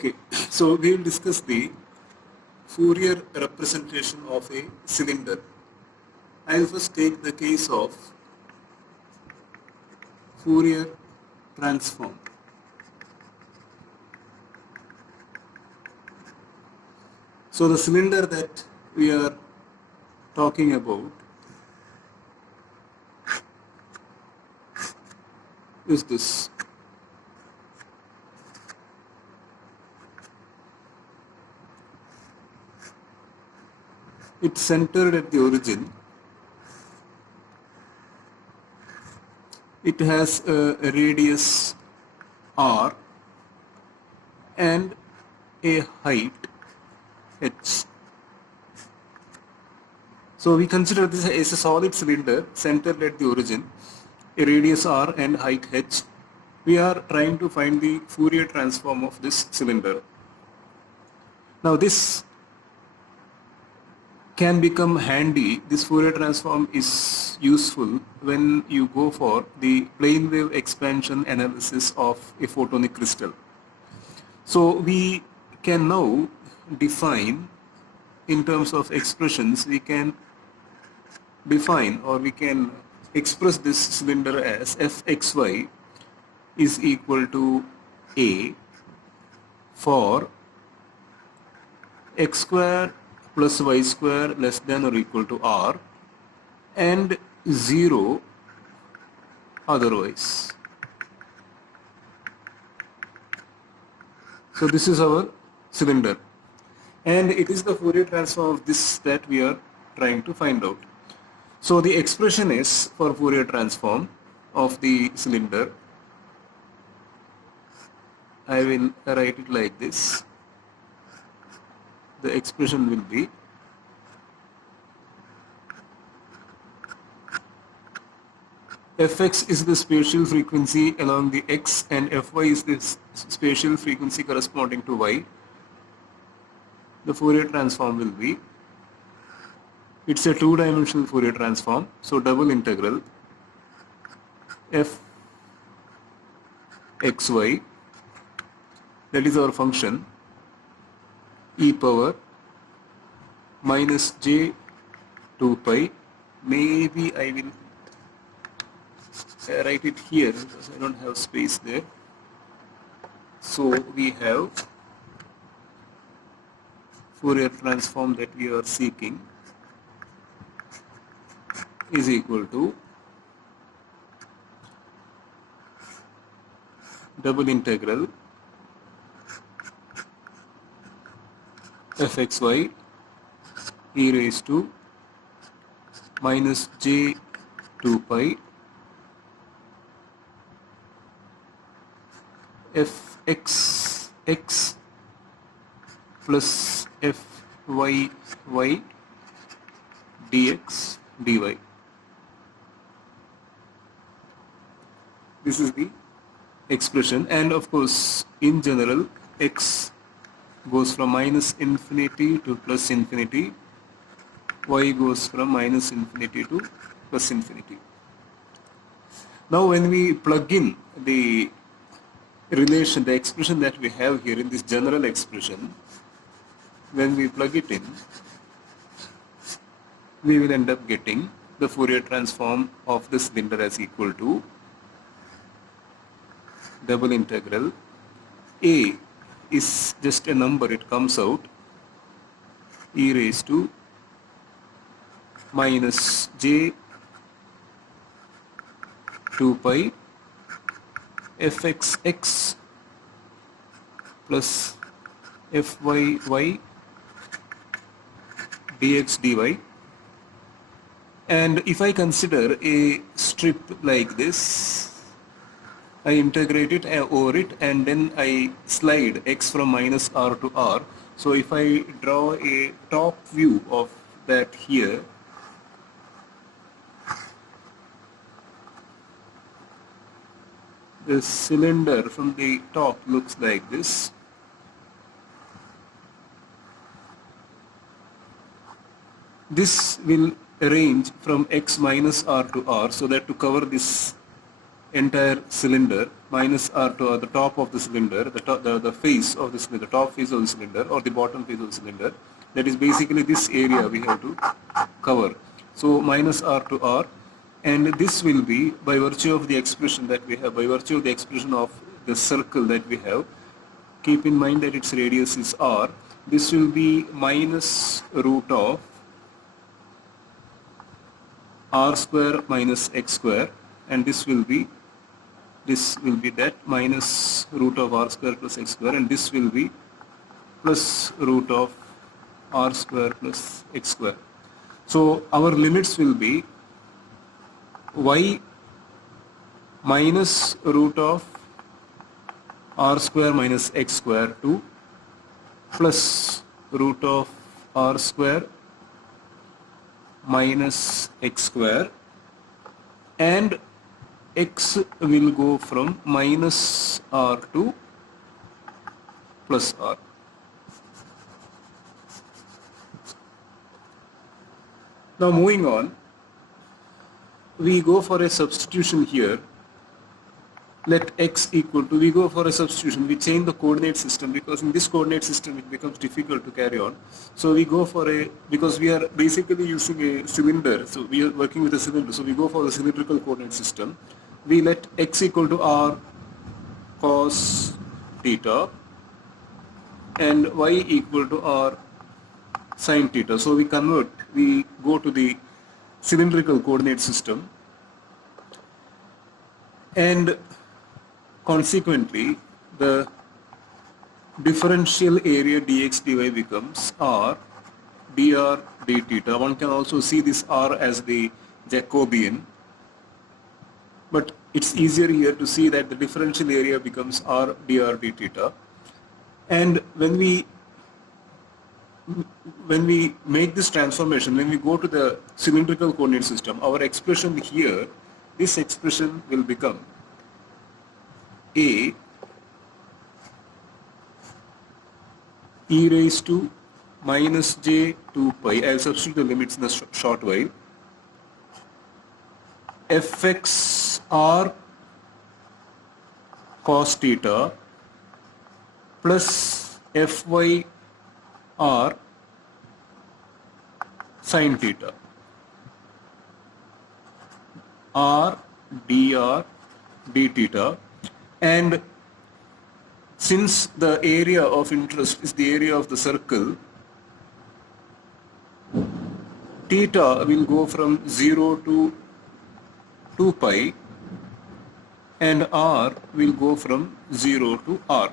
Okay, so we will discuss the Fourier representation of a cylinder. I will first take the case of Fourier transform. So the cylinder that we are talking about is this. It's centered at the origin. It has a radius r and a height h. So we consider this as a solid cylinder centered at the origin, a radius r and height h. We are trying to find the Fourier transform of this cylinder. Now this can become handy. This Fourier transform is useful when you go for the plane wave expansion analysis of a photonic crystal. So we can now define, in terms of expressions, we can define or we can express this cylinder as fxy is equal to a for x square plus y square less than or equal to r and 0 otherwise. So this is our cylinder, and it is the Fourier transform of this that we are trying to find out. So the expression is for Fourier transform of the cylinder. I will write it like this. The expression will be fx is the spatial frequency along the x and fy is the spatial frequency corresponding to y. The Fourier transform will be, it's a two-dimensional Fourier transform, so double integral f xy, that is our function, e power minus j 2 pi. Maybe I will write it here because I don't have space there. So we have Fourier transform that we are seeking is equal to double integral fxy e raised to minus j 2 pi fxx plus fyy dx dy. This is the expression, and of course in general x goes from minus infinity to plus infinity, y goes from minus infinity to plus infinity. Now when we plug in the relation, the expression that we have here in this general expression, when we plug it in, we will end up getting the Fourier transform of the cylinder as equal to double integral a is just a number, it comes out, e raised to minus j 2 pi fxx plus fyy dx dy. And if I consider a strip like this, I integrate it over it and then I slide x from minus r to r. So if I draw a top view of that here, the cylinder from the top looks like this. This will arrange from x minus r to r, so that to cover this entire cylinder minus r to the top of the cylinder, the face of the cylinder, the top face of the cylinder or the bottom face of the cylinder. That is basically this area we have to cover. So minus r to r, and this will be by virtue of the expression that we have, by virtue of the expression of the circle that we have. Keep in mind that its radius is r. This will be minus root of r square minus x square, and this will be that minus root of r square plus x square, and this will be plus root of r square plus x square. So our limits will be y minus root of r square minus x square to plus root of r square minus x square, and x will go from minus r to plus r. Now moving on, we go for a substitution here. Let x equal to, we go for a substitution, we change the coordinate system, because in this coordinate system it becomes difficult to carry on. So we go for a, because we are basically using a cylinder, so we are working with a cylinder, so we go for the cylindrical coordinate system. We let x equal to r cos theta and y equal to r sin theta. So we convert, we go to the cylindrical coordinate system, and consequently the differential area dx dy becomes r dr d theta. One can also see this r as the Jacobian, but it's easier here to see that the differential area becomes r dr d theta. And when we make this transformation, when we go to the cylindrical coordinate system, our expression here, this expression will become a e raised to minus j 2 pi, I will substitute the limits in a short while, fx r cos theta plus fy r sin theta, r dr d theta. And since the area of interest is the area of the circle, theta will go from 0 to 2 pi and r will go from 0 to r.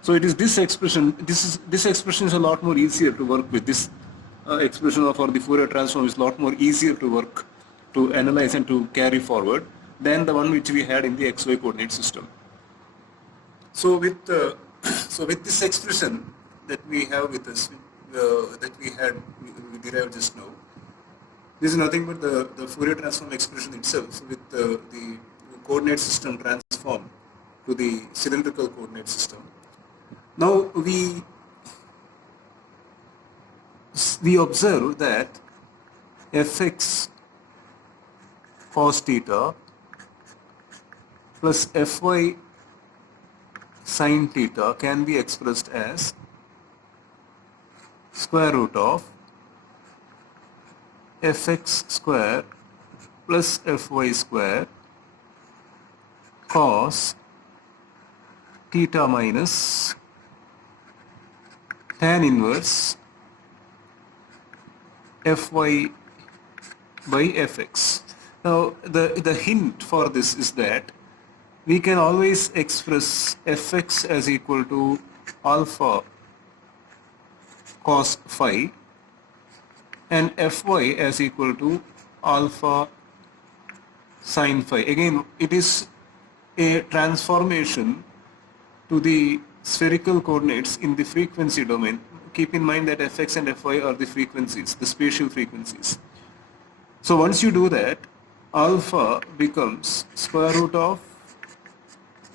So it is this expression, this expression is a lot more easier to work with. This expression of, or the Fourier transform is a lot more easier to work, to analyze and to carry forward than the one which we had in the xy coordinate system. So with this expression that we have with us, that we derived just now, this is nothing but the Fourier transform expression itself with the coordinate system transform to the cylindrical coordinate system. Now we observe that fx cos theta plus fy sin theta can be expressed as square root of fx square plus fy square cos theta minus tan inverse fy by fx. Now the hint for this is that we can always express fx as equal to alpha cos phi and fy as equal to alpha sin phi. Again, it is a transformation to the spherical coordinates in the frequency domain. Keep in mind that fx and fy are the frequencies, the spatial frequencies. So once you do that, alpha becomes square root of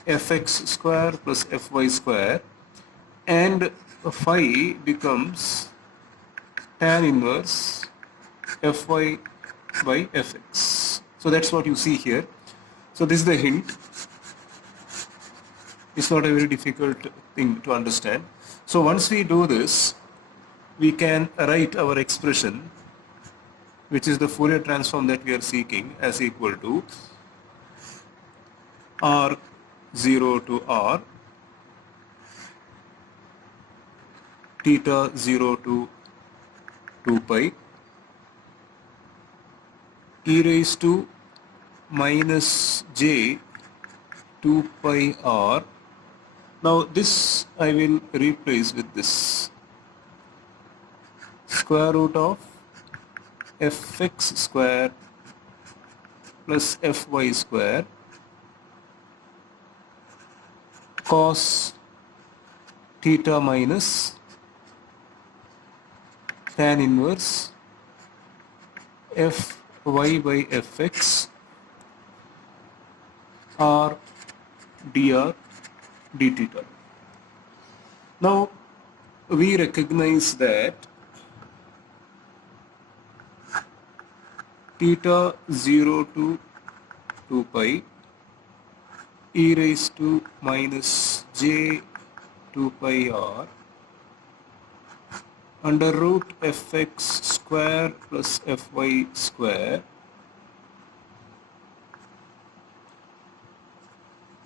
fx square plus fy square, and phi becomes tan inverse fy by fx. So that's what you see here. So this is the hint. It's not a very difficult thing to understand. So once we do this, we can write our expression, which is the Fourier transform that we are seeking, as equal to R0 to R, theta 0 to 2 pi, e raised to minus j 2 pi r. Now this I will replace with this square root of fx square plus fy square cos theta minus tan inverse fy by fx r dr d theta. Now we recognize that theta 0 to 2 pi e raised to minus j 2 pi r under root fx square plus fy square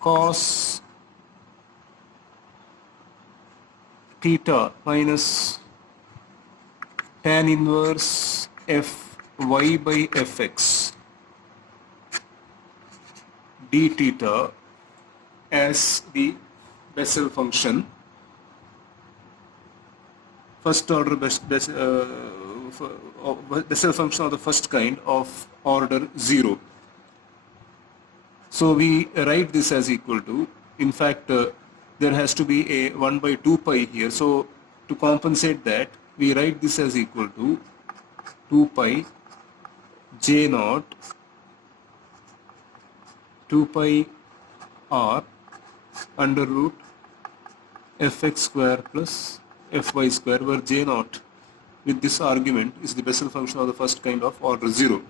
cos theta minus tan inverse fy by fx d theta as the Bessel function, first order Bessel function of the first kind of order 0. So we write this as equal to, in fact there has to be a 1 by 2 pi here, so to compensate that we write this as equal to 2 pi j naught 2 pi r under root fx square plus fy square, where j naught with this argument is the Bessel function of the first kind of order 0.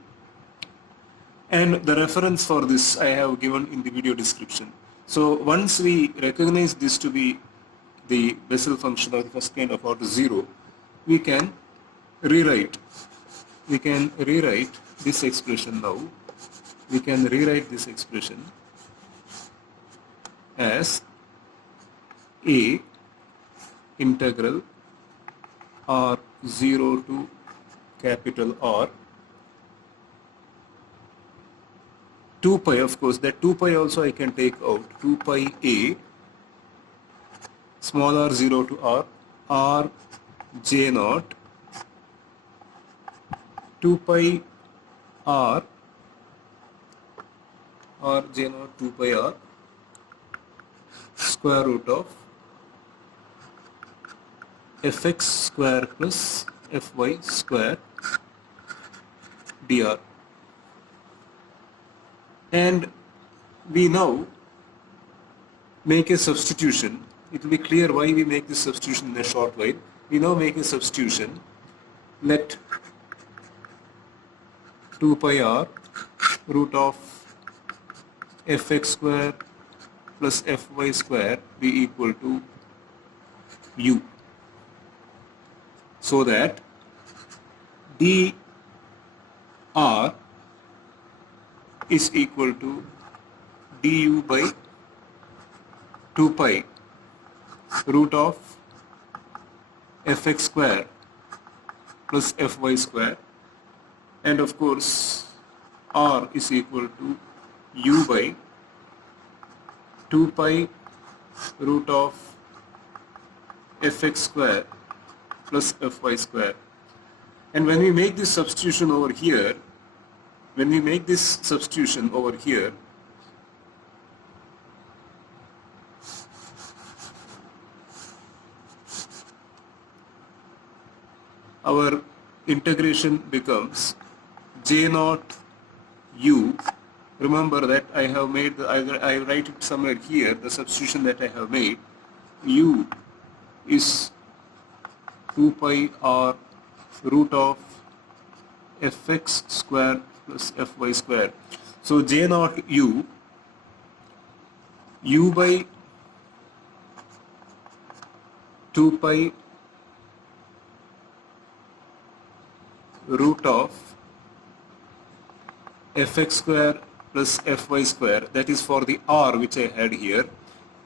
And the reference for this I have given in the video description. So once we recognize this to be the Bessel function of the first kind of order 0, we can rewrite this expression now. We can rewrite this expression as a integral r0 to capital R 2 pi, of course, that 2 pi also I can take out, 2 pi a small r0 to r j naught 2 pi r j naught 2 pi r square root of fx square plus fy square dr. And we now make a substitution. It will be clear why we make this substitution in a short while. We now make a substitution. Let 2 pi r root of fx square plus fy square be equal to u, so that dr is equal to du by 2 pi root of fx square plus fy square, and of course r is equal to u by 2 pi root of fx square plus fy square. And when we make this substitution over here, our integration becomes j naught u. Remember that I have made, I write it somewhere here, the substitution that I have made. U is 2 pi r root of fx square plus fy square. So j naught u u by 2 pi root of fx square plus fy square, that is for the r which I had here,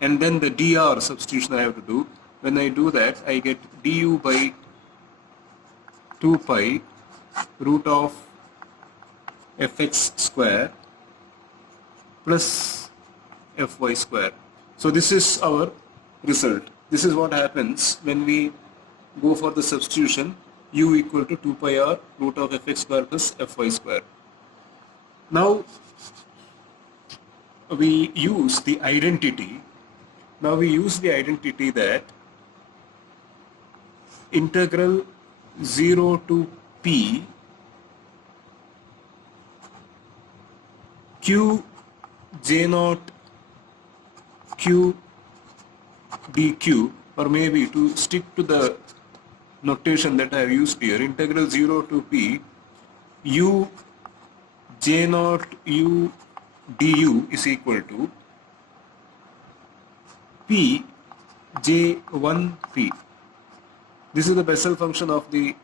and then the dr substitution I have to do. When I do that, I get du by 2 pi root of fx square plus fy square. So this is our result. This is what happens when we go for the substitution u equal to 2 pi r root of fx square plus fy square. Now we use the identity. Now we use the identity that integral 0 to p q j naught q dq, or maybe to stick to the notation that I have used here, integral 0 to p u j naught u du is equal to p j1 p. This is the Bessel function of the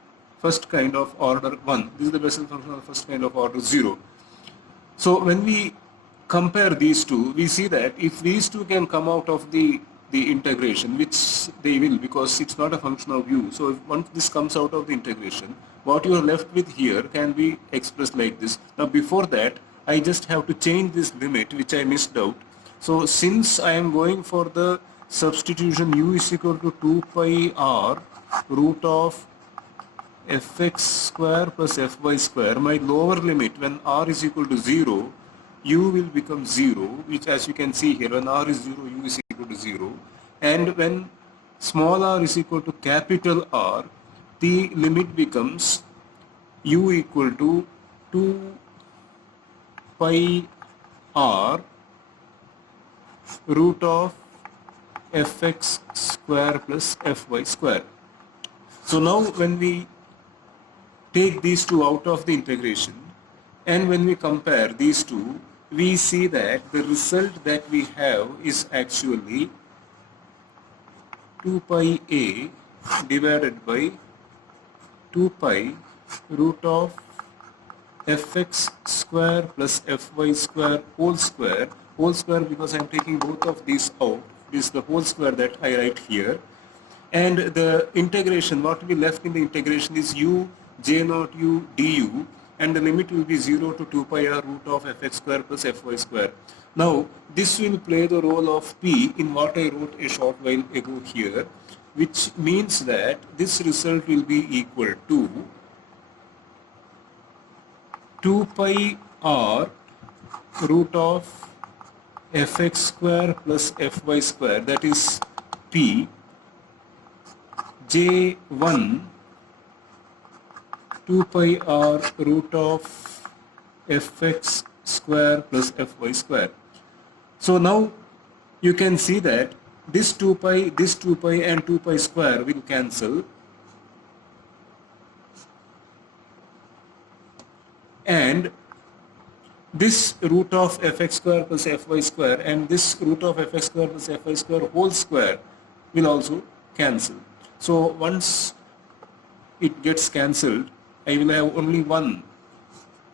first kind of order 1. This is the Bessel function of the first kind of order 0. So when we compare these two, we see that if these two can come out of the integration, which they will because it's not a function of u. So if once this comes out of the integration, what you are left with here can be expressed like this. Now before that, I just have to change this limit which I missed out. So since I am going for the substitution u is equal to 2 pi r root of fx square plus fy square, my lower limit when r is equal to 0, u will become 0, which as you can see here, when r is 0, u is equal to 0. And when small r is equal to capital R, the limit becomes u equal to 2 pi r root of fx square plus fy square. So now when we take these two out of the integration and when we compare these two, we see that the result that we have is actually 2 pi a divided by 2 pi root of fx square plus fy square whole square because I am taking both of these out. This is the whole square that I write here. And the integration, what will be left in the integration is u j naught u du, and the limit will be 0 to 2 pi r root of fx square plus fy square. Now this will play the role of p in what I wrote a short while ago here, which means that this result will be equal to 2 pi r root of fx square plus fy square, that is p j1 2 pi r root of fx square plus fy square. So now you can see that this 2 pi and 2 pi square will cancel, and this root of fx square plus fy square and this root of fx square plus fy square whole square will also cancel. So once it gets cancelled, I will have only one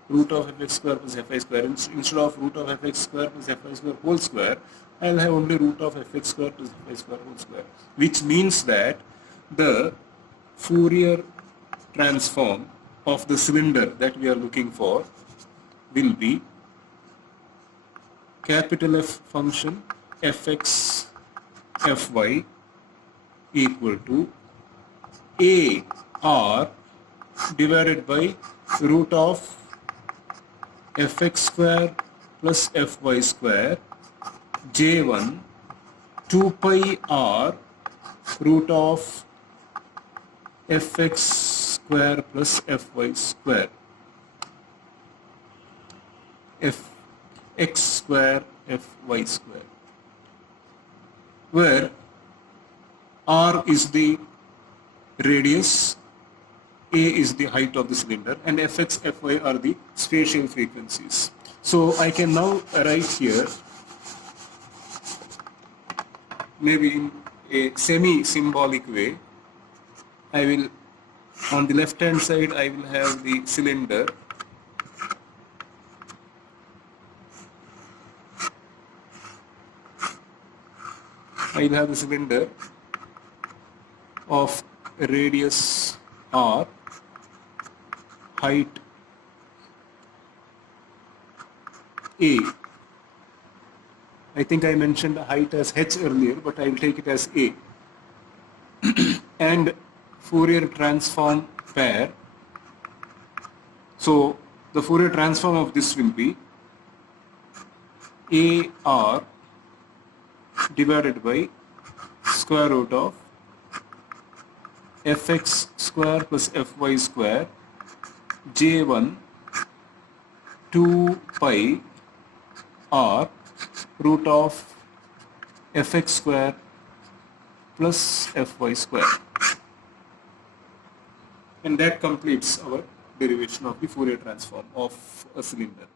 root of fx square plus fy square. Instead of root of fx square plus fy square whole square, I will have only root of fx square plus fy square whole square, which means that the Fourier transform of the cylinder that we are looking for will be capital F function fx fy equal to a r divided by root of fx square plus fy square j1 2 pi r root of fx square plus fy square fx square fy square, where r is the radius, a is the height of the cylinder, and fx, fy are the spatial frequencies. So I can now write here maybe in a semi-symbolic way. I will, on the left hand side, I will have the cylinder. I will have the cylinder of radius r, height a. I think I mentioned height as h earlier, but I will take it as a. And Fourier transform pair. So the Fourier transform of this will be AR divided by square root of fx square plus fy square j1 2 pi r root of fx square plus fy square. And that completes our derivation of the Fourier transform of a cylinder.